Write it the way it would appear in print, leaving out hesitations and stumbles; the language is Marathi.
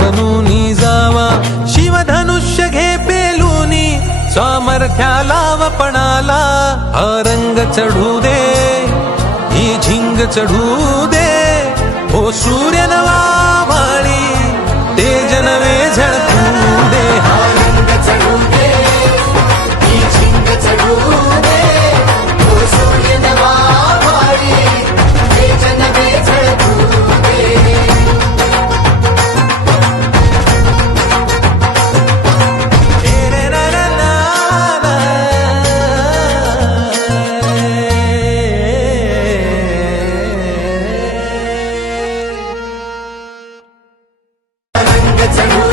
बनूनी जावा, शिवधनुष्य घे पेलूनी, सामर्थ्याला वपणाला हा रंग चढू दे, ही झिंग चढू दे. ओ सूर्य नवा माळी, तेज नवे झळकू दे. हा रंग चढू दे, ही झिंग चढू दे. ओ सूर्य नवा माळी, तेज नवे झळकू दे. रंग चढू